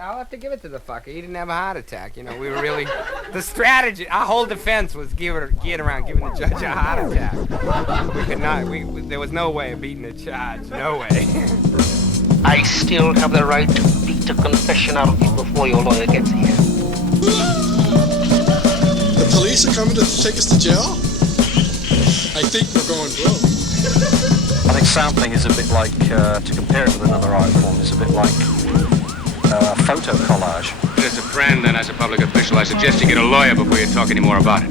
I'll have to give it to the fucker. He didn't have a heart attack. You know, we were really the strategy. Our whole defense was geared around giving the judge a heart attack. We could not. There was no way of beating the charge. No way. I still have the right to beat a confession out of you before your lawyer gets here. The police are coming to take us to jail? I think we're going broke. I think sampling is a bit like, to compare it with another art form, is a bit like photo collage. As a friend and as a public official, I suggest you get a lawyer before you talk any more about it.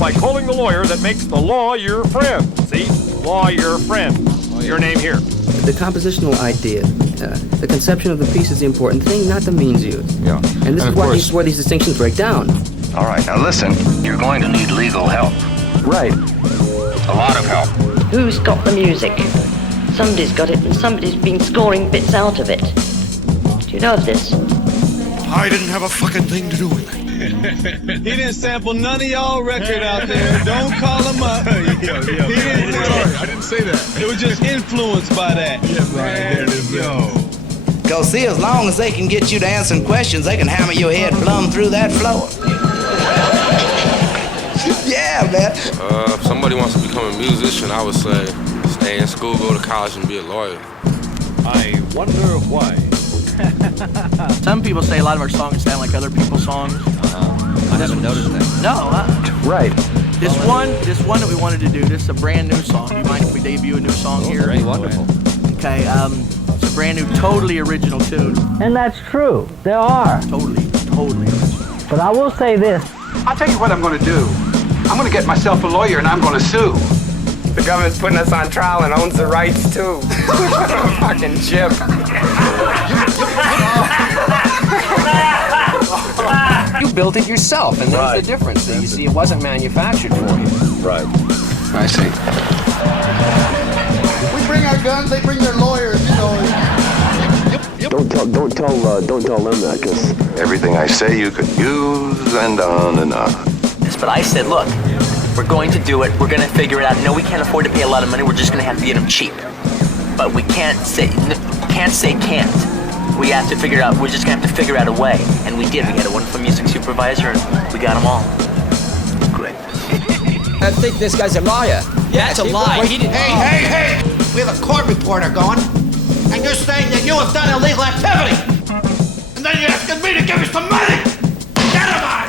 Like calling the lawyer that makes the law your friend. See? Law your friend. Your name here. The compositional idea, the conception of the piece is the important thing, not the means used. Yeah. And this is where these distinctions break down. All right, now listen. You're going to need legal help. Right. A lot of help. Who's got the music? Somebody's got it, and somebody's been scoring bits out of it. Do you know of this? I didn't have a fucking thing to do with it. He didn't sample none of y'all record out there. Don't call him up. He didn't I didn't say that. It was just influenced by that. Yeah, right. There it is. Go see, as long as they can get you to answering questions, they can hammer your head plumb through that floor. Yeah, man. If somebody wants to become a musician, I would say stay in school, go to college, and be a lawyer. I wonder why. Some people say a lot of our songs sound like other people's songs. I haven't noticed that. No. Right. This one that we wanted to do, this is a brand new song. Do you mind if we debut a new song here? Great, wonderful. Okay, it's a brand new, totally original tune. And that's true. There are. Totally original. But I will say this. I'll tell you what I'm going to do. I'm going to get myself a lawyer and I'm going to sue. The government's putting us on trial and owns the rights too. Fucking chip. You built it yourself, and there's the difference. You see, it wasn't manufactured for you. Right. I see. We bring our guns, they bring their lawyers, you know. Don't tell them that, because Everything I say you could use and on and on. Yes, but I said, look, we're going to do it. We're going to figure it out. No, we can't afford to pay a lot of money. We're just going to have to get them cheap. But we can't say can't. We have to figure out. We're just going to have to figure out a way. And we did. We got a wonderful music supervisor, and we got them all. Great. I think this guy's a liar. Yeah, it's a lie. Hey! We have a court reporter going, and you're saying that you have done illegal activity. And then you're asking me to give you some money. Get him out!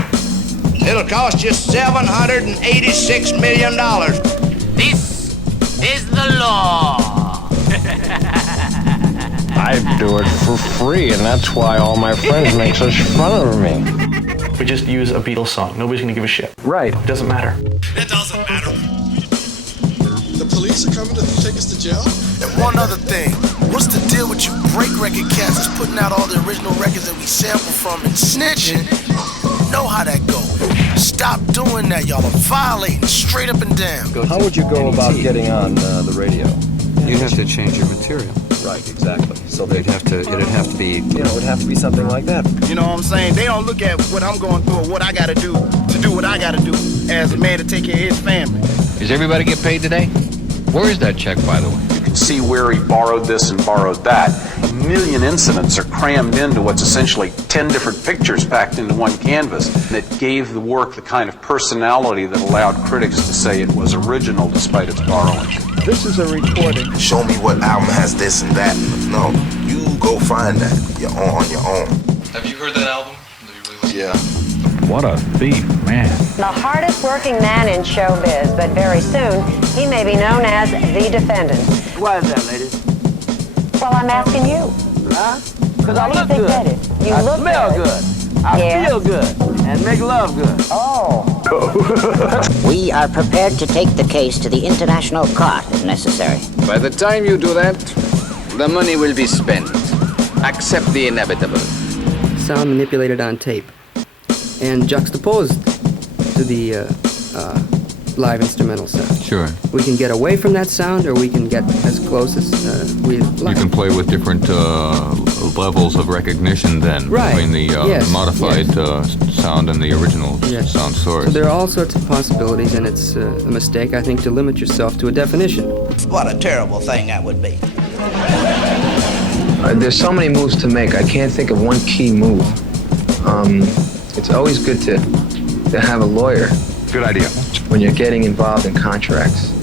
It'll cost you $786 million. This is the law. I do it for free, and that's why all my friends make such fun of me. We just use a Beatles song. Nobody's going to give a shit. Right. It doesn't matter. It doesn't matter. The police are coming to take us to jail? And one other thing. What's the deal with you break record cats that's putting out all the original records that we sample from and snitching? You know how that goes. Stop doing that, y'all are violating straight up and down. How would you go about getting on the radio? You'd have to change your material. Right, exactly. So it'd have to be, it would have to be something like that. You know what I'm saying? They don't look at what I'm going through or what I gotta do to do what I gotta do as a man to take care of his family. Does everybody get paid today? Where is that check, by the way? You can see where he borrowed this and borrowed that. 1 million incidents are crammed into what's essentially 10 different pictures packed into one canvas. That gave the work the kind of personality that allowed critics to say it was original despite its borrowing. This is a recording. Show me what album has this and that. No, you go find that on your own. Have you heard that album? Yeah. What a thief, man. The hardest working man in showbiz, but very soon he may be known as the defendant. Why is that, ladies? Well, I'm asking you. Huh? Because I look good. good. You I look smell good. I feel good. And make love good. Oh. We are prepared to take the case to the international court if necessary. By the time you do that, the money will be spent. Accept the inevitable. Sound manipulated on tape and juxtaposed to the live instrumental sound. Sure. We can get away from that sound, or we can get as close as we like. You can play with different levels of recognition then between the modified sound and the original sound source. So there are all sorts of possibilities, and it's a mistake, I think, to limit yourself to a definition. What a terrible thing that would be. There's so many moves to make. I can't think of one key move. It's always good to have a lawyer. Good idea. When you're getting involved in contracts.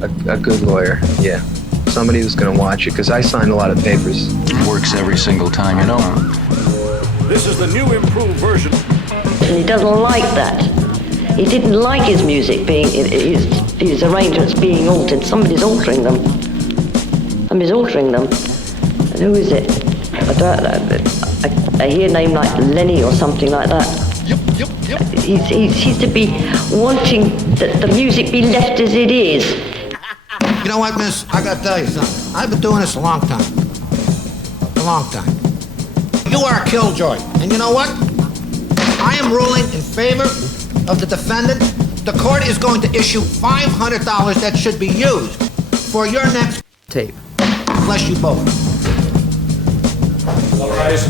A good lawyer, yeah. Somebody who's going to watch it, because I signed a lot of papers. Works every single time, you know. This is the new improved version. And he doesn't like that. He didn't like his music being, his arrangements being altered. Somebody's altering them. Somebody's altering them. And who is it? I don't know. I hear a name like Lenny or something like that. Yep. He seems to be wanting that the music be left as it is. You know what, miss? I gotta tell you something. I've been doing this a long time. A long time. You are a killjoy. And you know what? I am ruling in favor of the defendant. The court is going to issue $500 that should be used for your next tape. Bless you both. All rise.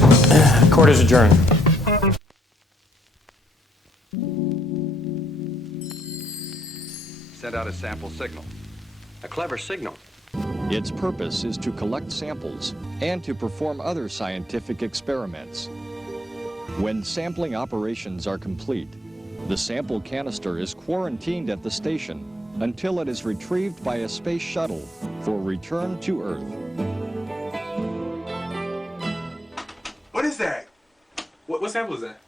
Court is adjourned. Send out a sample signal. A clever signal. Its purpose is to collect samples and to perform other scientific experiments. When sampling operations are complete, the sample canister is quarantined at the station until it is retrieved by a space shuttle for return to Earth. What is that? What sample is that?